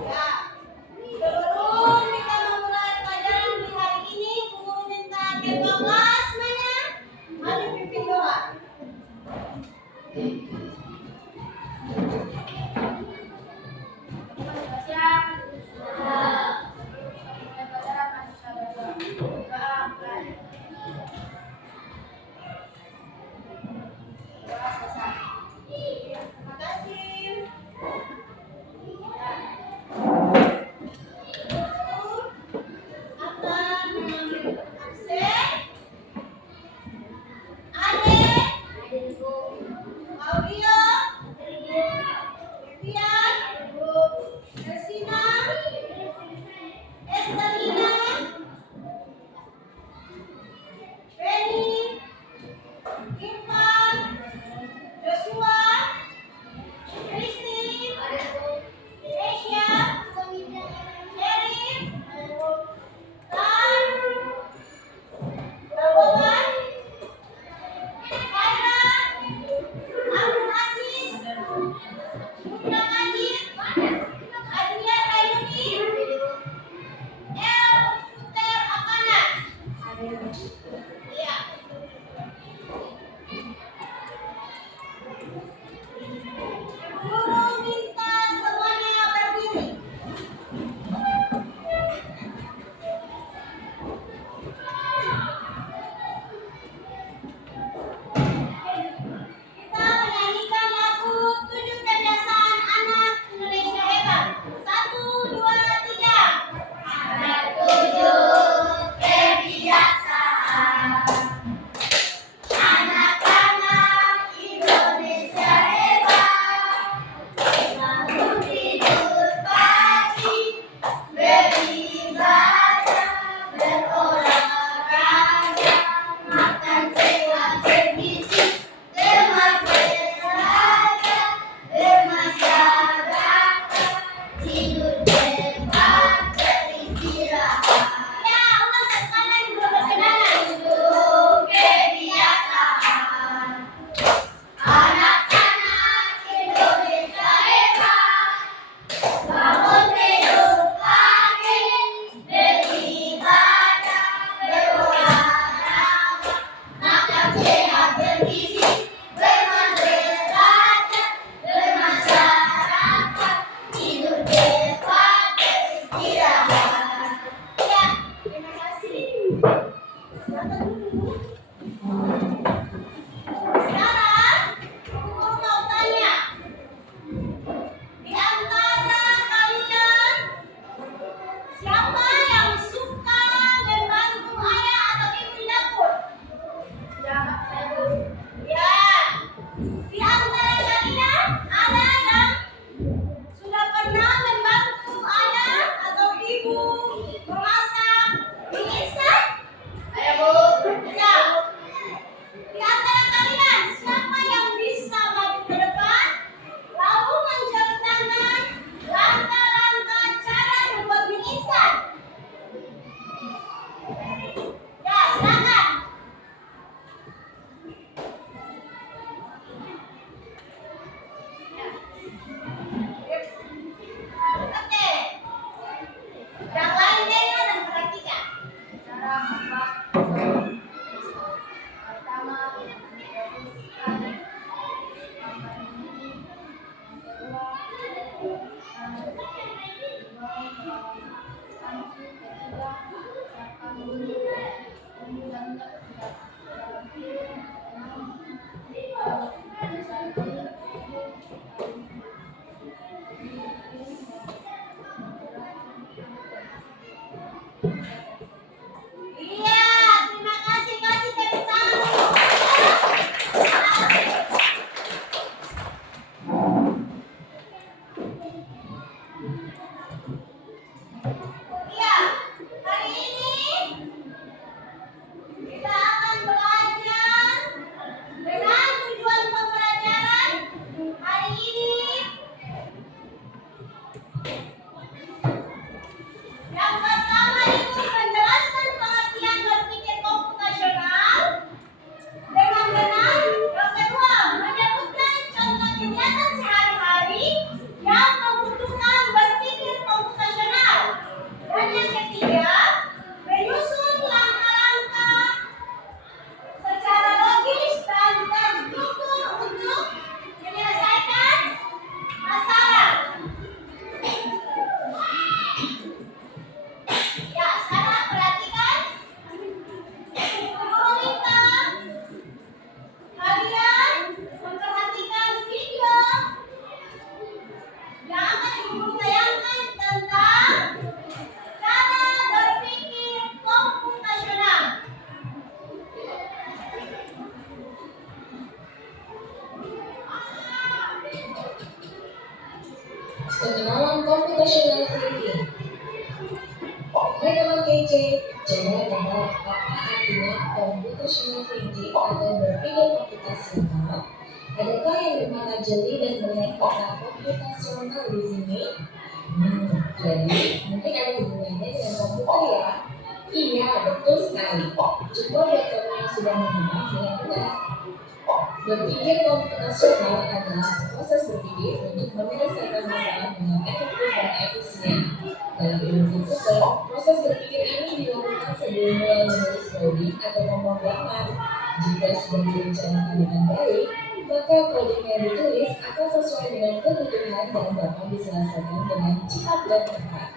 Ya, sebelum kita memulai pelajaran di hari ini, guru minta ketua kelas semuanya maju pimpin doa. Siap. Sebelum kita mulai pelajaran, maju saudara doa. Doa selesai. Terima kasih. Akan mengambil absen Ade, Audio, Vivian, Ersina, Estelina, Benny, Irfan, Joshua, Kristi, Asia, Sherif, Tan, Dawotan, Kaira, Abdul Aziz, Putra Majid, Adrian Rayuni, El Futer Akana. Iya. Guru minta semuanya berdiri. Kita menyanyikan lagu 7 kebiasaan anak Indonesia hebat. 1, 2, 3. Ada 7 kebiasaan anak-anak Indonesia hebat. Bangun tidur pagi, beribadah, berolahraga, makan sehat bergizi, bermasyarakat, tidur cepat, beristirahat. Ya, ulang sekali dulu berkenalan. 7 kebiasaan anak-anak Indonesia hebat. Bangun tidur pagi, beribadah, berolahraga, makan sehat bergizi, bermasyarakat, tidur cepat, beristirahat. Ya, terima kasih. Silakan dulu. Sekarang, guru mau tanya. Di antara kalian, siapa yang suka membantu ayah atau ibu di dapur? Ya, saya dulu. Ya. Di antara kalian, ada yang sudah pernah membantu ayah atau ibu memasak mie instan? Ayo, Bu. Ya. Di antara kalian, siapa yang bisa maju ke depan lalu menceritakan langkah-langkah cara membuat mie instan? Ya, silakan. Oke. Yang lain dengar dan perhatikan. Cara membuat pertama, rebuskan gambar ini. Yang kedua, ketiga, siapkan dulu bumbu dan minyak sudah dalam piring. Iya, terima kasih. Kasih tepuk tangan. Iya, hari ini kita akan belajar dengan tujuan pembelajaran hari ini. Yang pertama itu menjelaskan pengertian berpikir komputasional dengan benar. Yang kedua, menyebutkan contoh kegiatan sehari-hari yang membutuhkan berpikir komputasional. computational thinking. Hai teman kece, coba tebak apa artinya computational thinking atau berpikir komputasional? Adakah yang bermata jeli dan melihat kata komputasional di sini? Jadi mungkin ada hubungannya dengan komputer ya? Iya, betul sekali. Coba buat kamu yang sudah menyimak dengan benar. Berpikir komputasional adalah proses berpikir untuk menyelesaikan masalah dengan efektif dan efisien. Dalam ilmu komputer, proses berpikir ini dilakukan sebelum mulai menulis coding atau pemrograman. Jika sudah direncanakan dengan baik, maka coding yang ditulis akan sesuai dengan kebutuhan dan dapat diselesaikan dengan cepat dan tepat.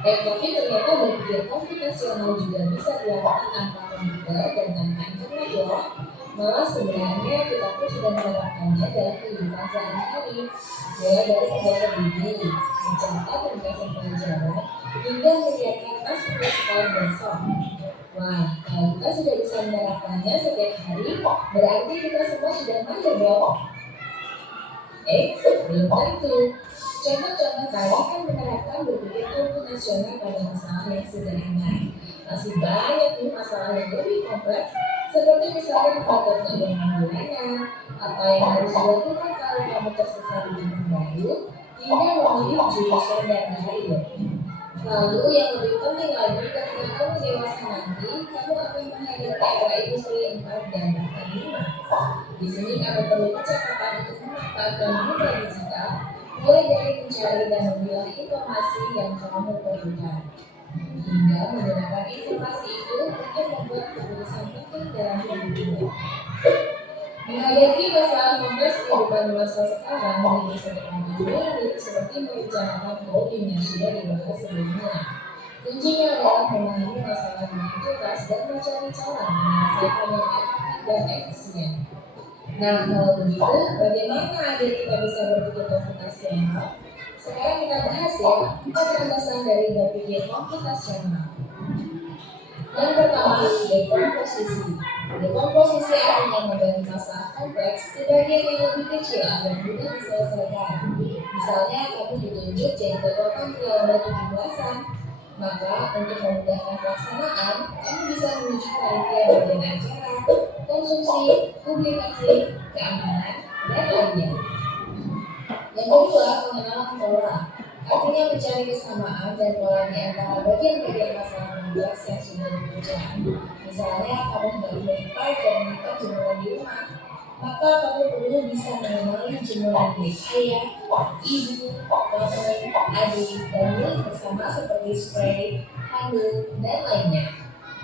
Tapi ternyata berpikir komputasional juga bisa dilakukan tanpa komputer dan tanpa internet loh. Malah sebenarnya kita pun sudah menerapkannya dalam kehidupan sehari-hari, mulai dari membaca buku, mencatat ringkasan pelajaran, hingga menyiapkan tas untuk sekolah besok. Wah, kalau kita sudah bisa menerapkannya setiap hari, berarti kita semua sudah mahir dong. Belum tentu. Contoh-contoh tadi kan menerapkan berpikir komputasional pada masalah yang sederhana. Masih banyak nih masalah yang lebih kompleks, seperti misalnya mengatur keuangan bulanan, apa yang harus dilakukan kalau kamu tersesat di gunung baru, hingga memilih jurusan dan karir. Lalu yang lebih penting lagi, ketika kamu dewasa nanti, kamu akan menghadapi era industri 4 dan bahkan 5. Di sini kamu perlu kecepatan untuk memanfaatkan dunia digital, mulai dari mencari dan memilah informasi yang kamu perlukan, hingga menggunakan informasi itu untuk membuat keputusan penting dalam hidupmu. Menghadapi masalah kompleks kehidupan masa sekarang menjadi sederhana mirip seperti merencanakan coding yang sudah dibahas sebelumnya. Kuncinya adalah memahami masalah dengan tuntas dan mencari cara menyelesaikan yang efektif dan efisien. Nah, kalau begitu, bagaimana agar kita bisa berpikir komputasional? Sekarang kita bahas ya, 4 landasan dari berpikir komputasional. Yang pertama, dekomposisi. Dekomposisi artinya membagi masalah kompleks ke bagian yang lebih kecil agar mudah diselesaikan. Misalnya, kamu ditunjuk jadi ketua lomba 17-an. Maka, untuk memudahkan pelaksanaan, kamu bisa menuju panitia bagian acara, konsumsi, publikasi, keamanan, dan lainnya. Yang kedua, pengenalan pola. Artinya mencari kesamaan dan pola di antara bagian-bagian masalah kompleks yang sudah dikerjakan. Misalnya, kamu baru melipat dan melipat jemuran di rumah, maka kamu perlu bisa mengenali jemuran milik ayah, ibu, teman, adik, dan milik bersama seperti spray, handuk, dan lainnya.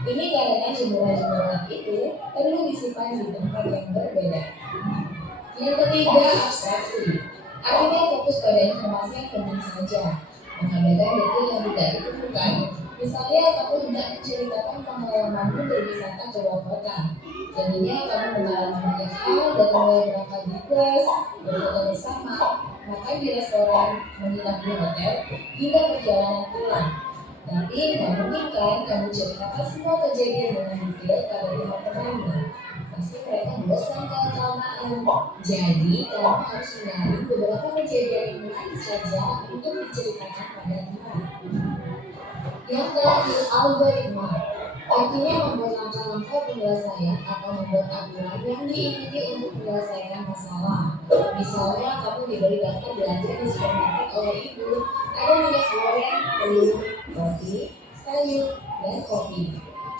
Ini karena jemuran-jemuran itu perlu disimpan di tempat yang berbeda. Yang ketiga, abstraksi. Artinya fokus pada informasi yang penting saja, mengabaikan detail yang tidak ditemukan. Misalnya, kamu hendak menceritakan pengalamanmu berwisata ke luar kota. Jadinya kamu mengalami banyak hal dan mulai berangkat di bus, berfoto bersama, makan di restoran, menginap di hotel, hingga perjalanan pulang. Tapi nggak mungkin kan kamu ceritakan semua kejadian dengan detail pada pihak temanmu. Pasti mereka bosan kalau kelamaan. Jadi kamu harus mencari beberapa kejadian yang menarik saja untuk diceritakan pada teman. Yang terakhir, algoritma. Artinya membuat langkah-langkah penyelesaian atau membuat aturan yang diikuti untuk menyelesaikan masalah. Misalnya, kamu diberi daftar belanja di supermarket oleh ibu, ada minyak goreng, telur, roti, sayur, dan kopi.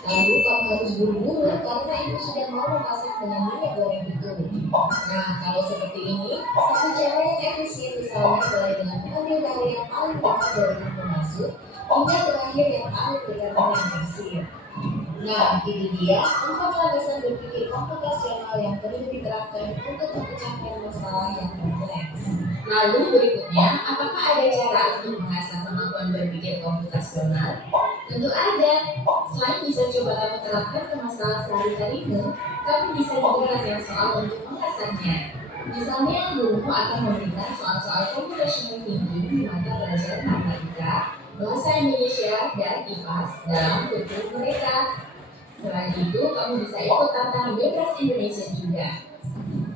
Lalu kamu harus buru-buru karena ibu sudah mau memasak dengan minyak goreng itu. Nah, kalau seperti ini, satu cara yang efisien misalnya mulai dengan mengambil dari yang paling dekat dari pintu masuk, hingga terakhir yang paling dekat dengan kasir. Nah, ini dia 4 landasan berpikir komputasional yang perlu diterapkan untuk memecahkan masalah yang kompleks. Lalu berikutnya, apakah ada cara untuk mengasah kemampuan berpikir komputasional? Tentu ada. Selain bisa coba kamu terapkan ke masalah sehari-harimu, kamu bisa juga latihan soal untuk mengasahnya. Misalnya, gurumu akan memberikan soal-soal computational thinking di mata pelajaran matematika, bahasa Indonesia, dan IPAS dalam kurikulum mereka. Selain itu, kamu bisa ikut tantangan bebas Indonesia juga.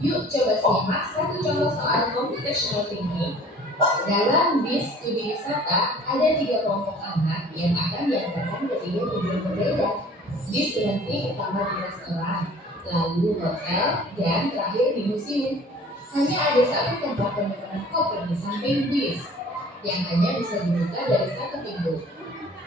Yuk coba simak satu contoh soal computational thinking. Dalam bis studi wisata, ada 3 kelompok anak yang akan diantarkan ke 3 tujuan berbeda. Bis berhenti pertama di restoran, lalu hotel, dan terakhir di museum. Hanya ada 1 tempat penyimpanan koper di samping bis, yang hanya bisa dibuka dari 1 pintu.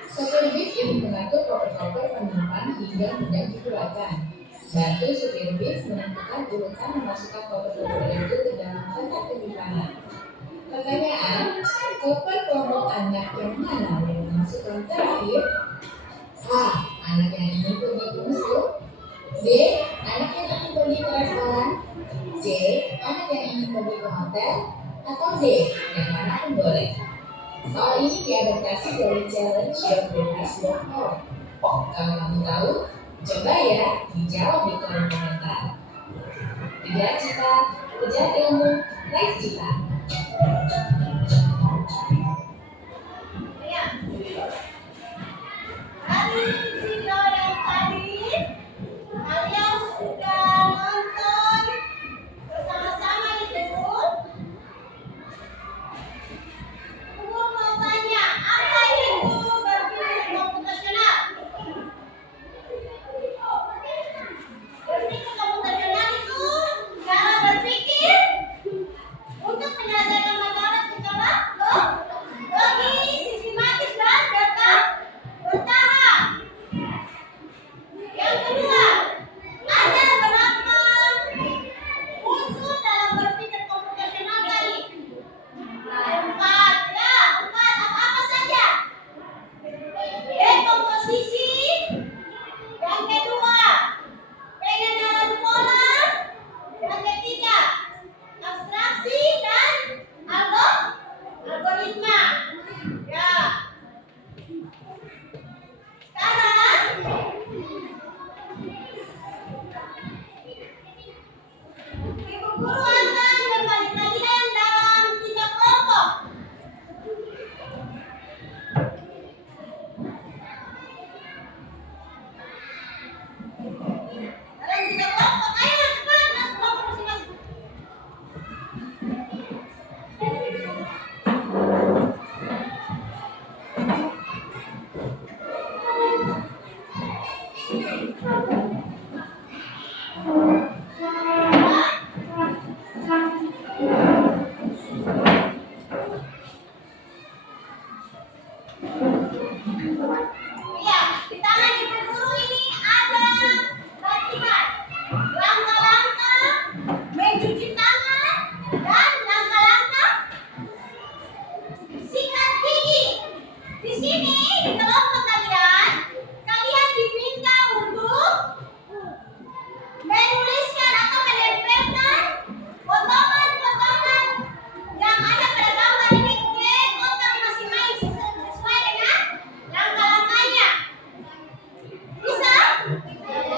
Sopir bis ini mengatur koper-koper penumpang hingga hendak dikeluarkan. Bantu supir bis menentukan urutan memasukkan koper-koper itu ke dalam kotak penyimpanan. Pertanyaan, koper kelompok anak yang mana yang dimasukkan terakhir? A. Anak yang ingin pergi ke museum. B. Anak yang ingin pergi ke restoran. C. Anak yang ingin pergi ke hotel. Atau D. Yang mana pun boleh. Soal ini diadaptasi dari challenge.bebas.org. Kalau kamu tahu, coba ya dijawab di kolom komentar. Tidak cita, kejar ilmu, raih cita. Ya. Dari video yang tadi, kalian sudah nonton bersama-sama itu. Umur mau tanya, apa itu berpikir komputasional? Berpikir komputasional itu cara berpikir untuk menyelesaikan masalah secara logis, sistematis, dan bertahap. Yang kedua, ada berapa unsur dalam berpikir komputasional tadi? 4. Ya, 4. Apa saja? Dekomposisi. Yang kedua, pengenalan pola. Yang ketiga, abstraksi dan algoritma. Ya. Sekarang Ibu guru akan membagi kalian dalam 3 kelompok. Dalam 3 kelompok, ayo cepat masuk kelompok masing-masing. Iya, di tangan ibu guru ini ada latihan langkah-langkah mencuci tangan dan langkah-langkah sikat gigi. Di sini di kelompok kalian, kalian diminta untuk menuliskan atau menempelkan potongan-potongan yang ada pada gambar ini ke kotak masing-masing sesuai dengan langkah-langkahnya. Bisa? Ya.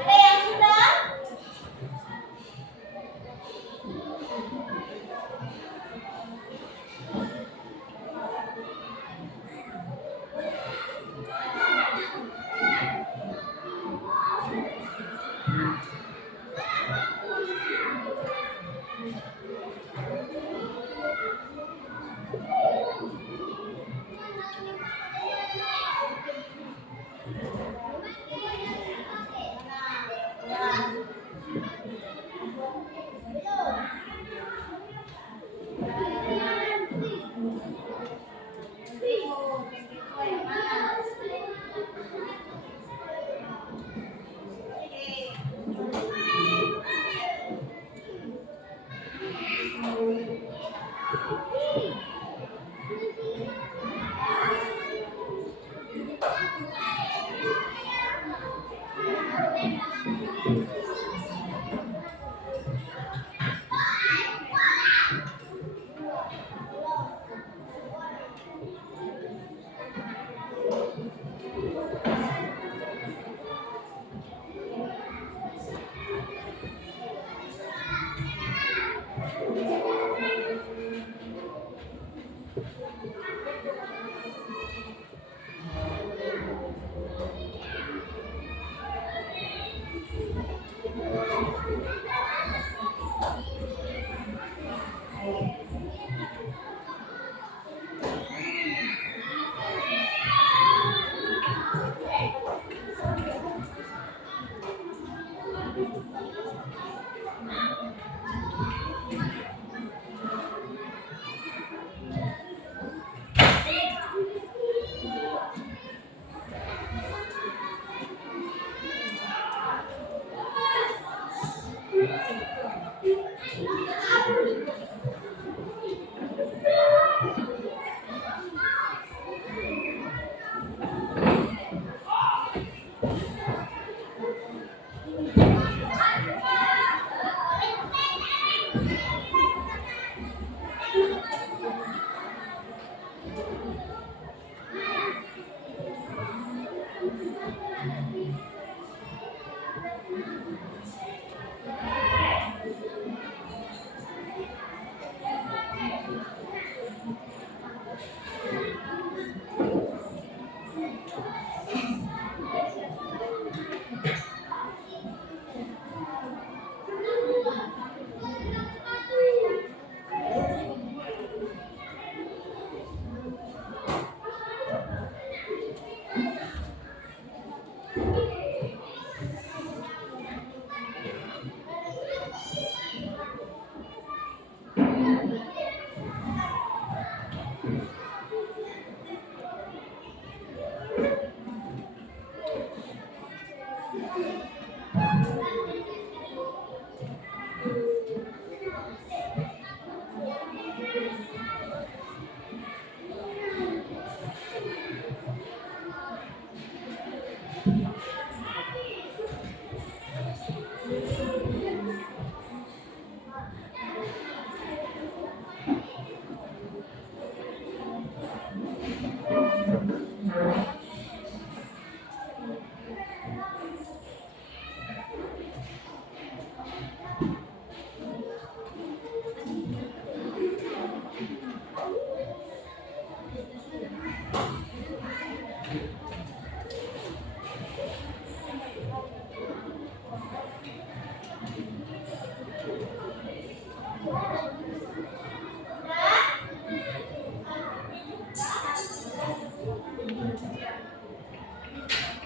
Ada yang sudah?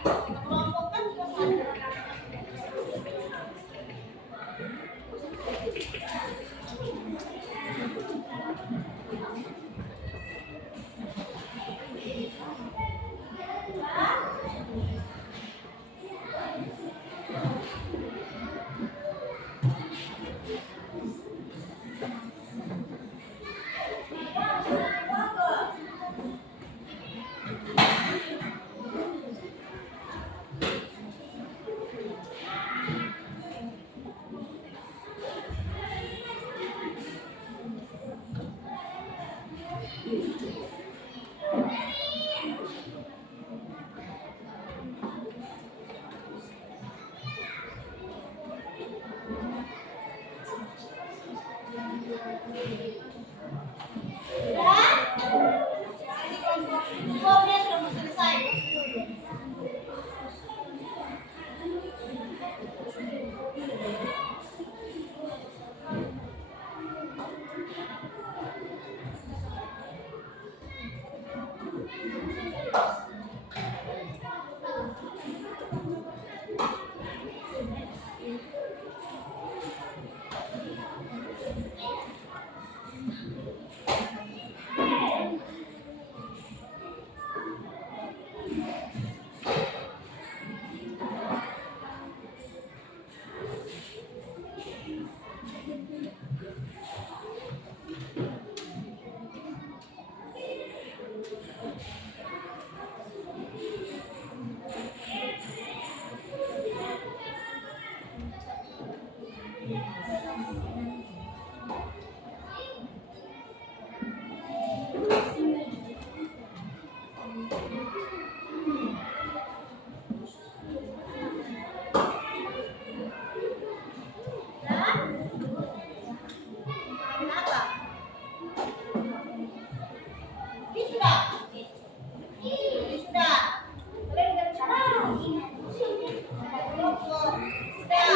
Kelompok kan juga satu. Kelompoknya sudah mau selesai. Kenapa? Ini sudah. Ini sudah. Kalian udah bicara? Kelompok. Sudah.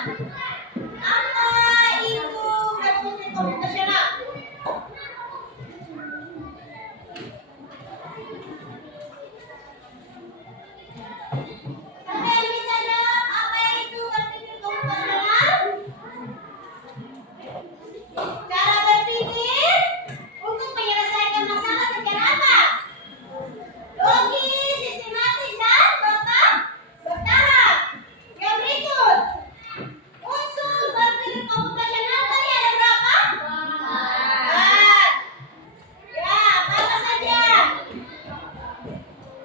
Apa itu revolusi komputasional? Siapa yang bisa jawab apa itu berpikir komputasional? Cara berpikir untuk menyelesaikan masalah secara apa? Logis, sistematis, dan bertahap. Yang berikut, unsur berpikir komputasional tadi ada berapa? 4. Ya, apa saja?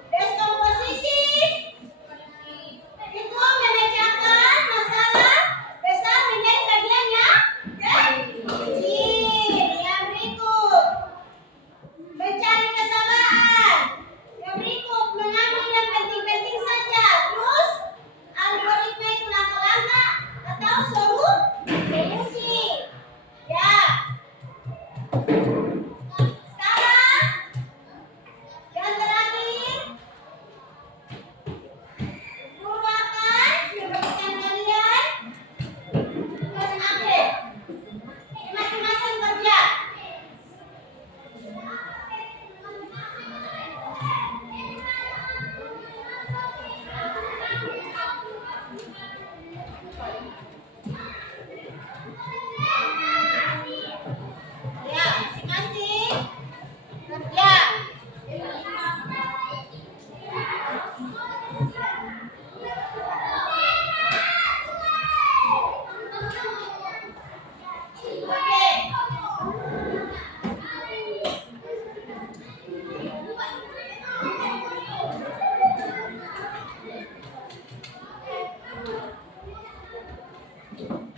Deskomposisi itu memecahkan masalah besar menjadi bagiannya kecil. Yang berikut, mencari kesamaan. Yang berikut, mengambil yang penting-penting saja. Terus, algoritma itu langkah-langkah atau solusi. Ya. Sekarang, yang terakhir, guru akan memberikan kalian tugas akhir. Masing-masing kerja. Ya, masing-masing kerja. Oke.